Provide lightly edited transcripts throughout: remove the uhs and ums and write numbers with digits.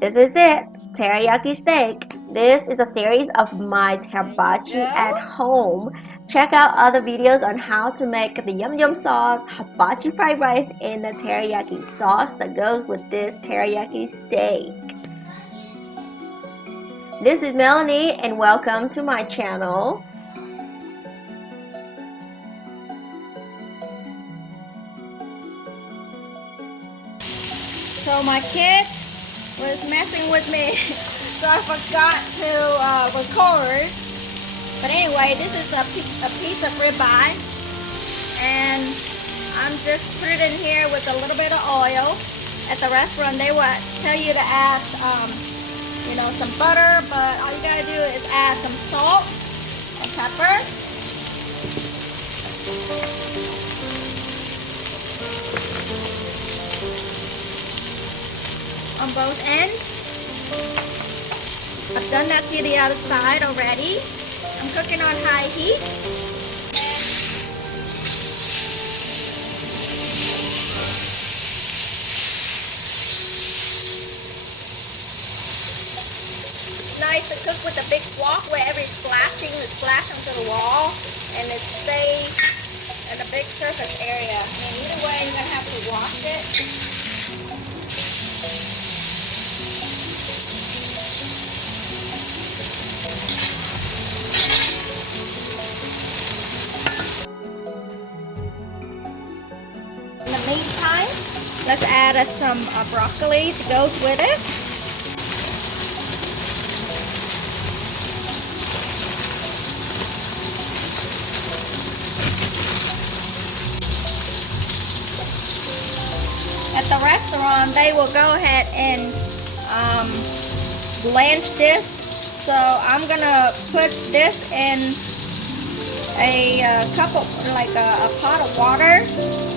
This is it, teriyaki steak. This is a series of my hibachi at home. Check out other videos on how to make the yum yum sauce, hibachi fried rice, and the teriyaki sauce that goes with this teriyaki steak. This is Melanie and welcome to my channel. So my kid was messing with me, so I forgot to record. But anyway, this is a piece of ribeye, and I'm just put it in here with a little bit of oil. At the restaurant, they would tell you to add, some butter, but all you gotta do is add some salt and pepper. On both ends. I've done that to the other side already. I'm cooking on high heat. It's nice to cook with a big wok where every splashing is splash onto the wall and it stays in a big surface area. And either way, you're gonna have to wash it. In the meantime, let's add some broccoli to go with it. At the restaurant, they will go ahead and blanch this. So I'm gonna put this in a pot of water,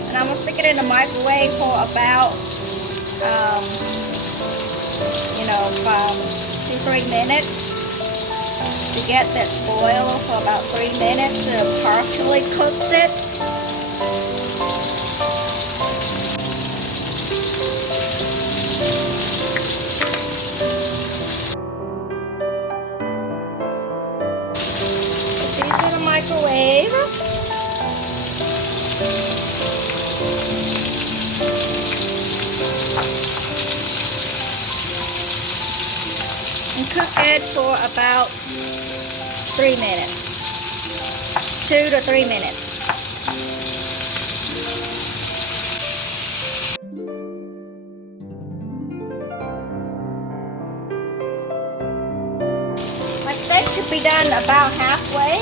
and I'm gonna stick it in the microwave for about 2-3 minutes to get that boil for about 3 minutes to partially cook it. Put these in the microwave. And cook it for about 3 minutes. 2 to 3 minutes. My steak should be done about halfway.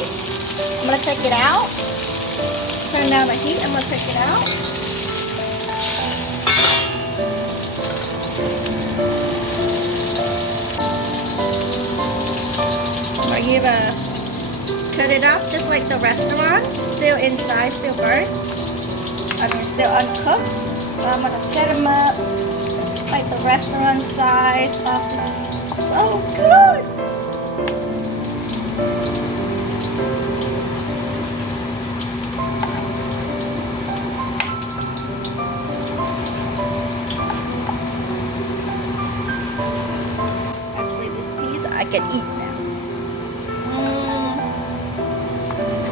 I'm going to take it out. Turn down the heat. I'm going to take it out. You're gonna cut it up just like the restaurant, still inside, still burnt, still uncooked. So I'm gonna cut them up like the restaurant size. Oh, this is so good. Actually, this piece I can eat now.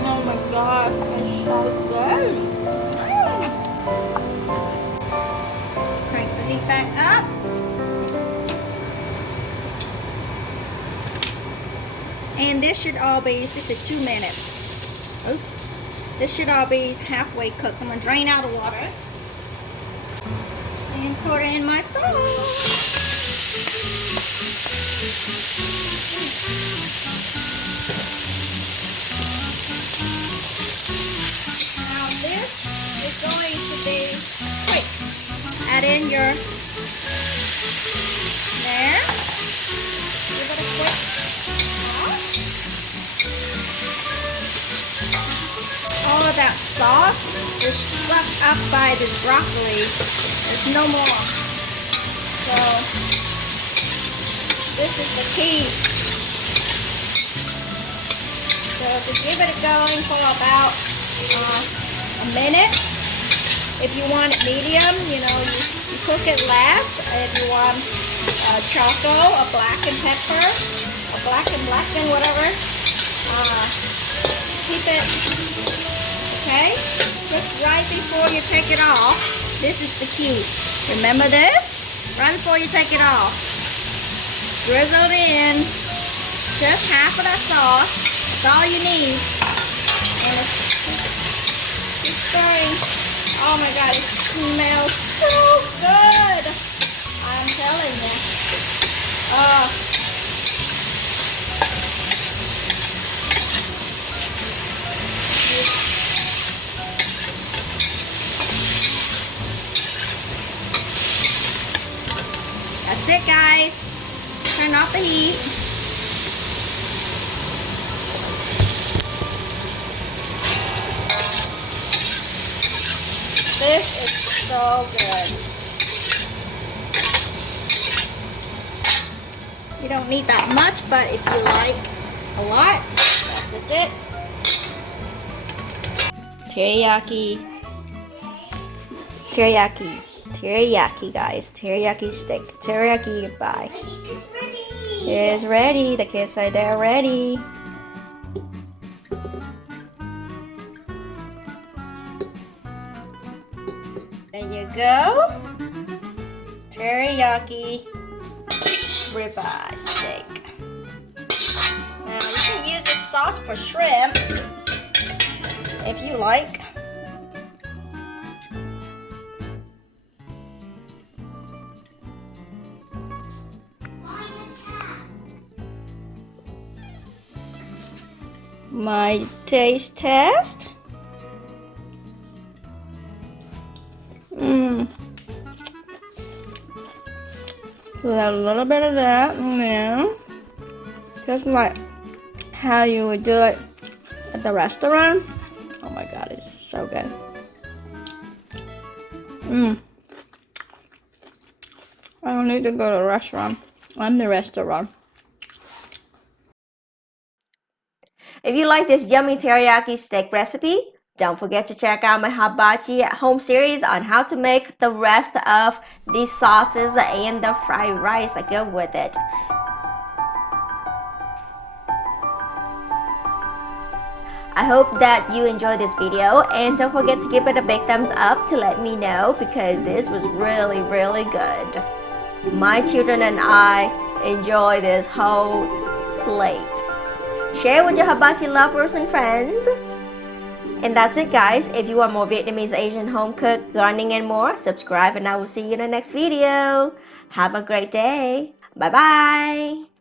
Oh my god, it's so good. Crank the heat back up. And this should all be, this is 2 minutes. Oops. This should all be halfway cooked. So I'm going to drain out the water. And pour in my sauce. It's going to be quick. Add in your there. Give it a quick sauce. All of that sauce is sucked up by this broccoli. There's no more. So this is the key. So to give it a going for about a minute. If you want it medium, you cook it last. If you want charcoal, a black and pepper, a black and whatever. Keep it, okay? Just right before you take it off. This is the key. Remember this? Right before you take it off. Drizzle it in. Just half of that sauce. That's all you need. And it's stirring. Oh my God, it smells so good. I'm telling you. That's it, guys. Turn off the heat. This is so good. You don't need that much, but if you like a lot, that's just it. Teriyaki, guys. Teriyaki steak. Teriyaki pie. It's ready. The kids say they're ready. There you go. Teriyaki ribeye steak. Now you can use this sauce for shrimp if you like. My taste test. Put a little bit of that in there. Just like how you would do it at the restaurant. Oh my God, it's so good. I don't need to go to a restaurant. I'm the restaurant. If you like this yummy teriyaki steak recipe, don't forget to check out my Hibachi at Home series on how to make the rest of these sauces and the fried rice that go with it. I hope that you enjoyed this video, and don't forget to give it a big thumbs up to let me know, because this was really, really good. My children and I enjoy this whole plate. Share with your hibachi lovers and friends. And that's it, guys. If you want more Vietnamese, Asian, home cooked, gardening, and more, subscribe, and I will see you in the next video. Have a great day. Bye bye.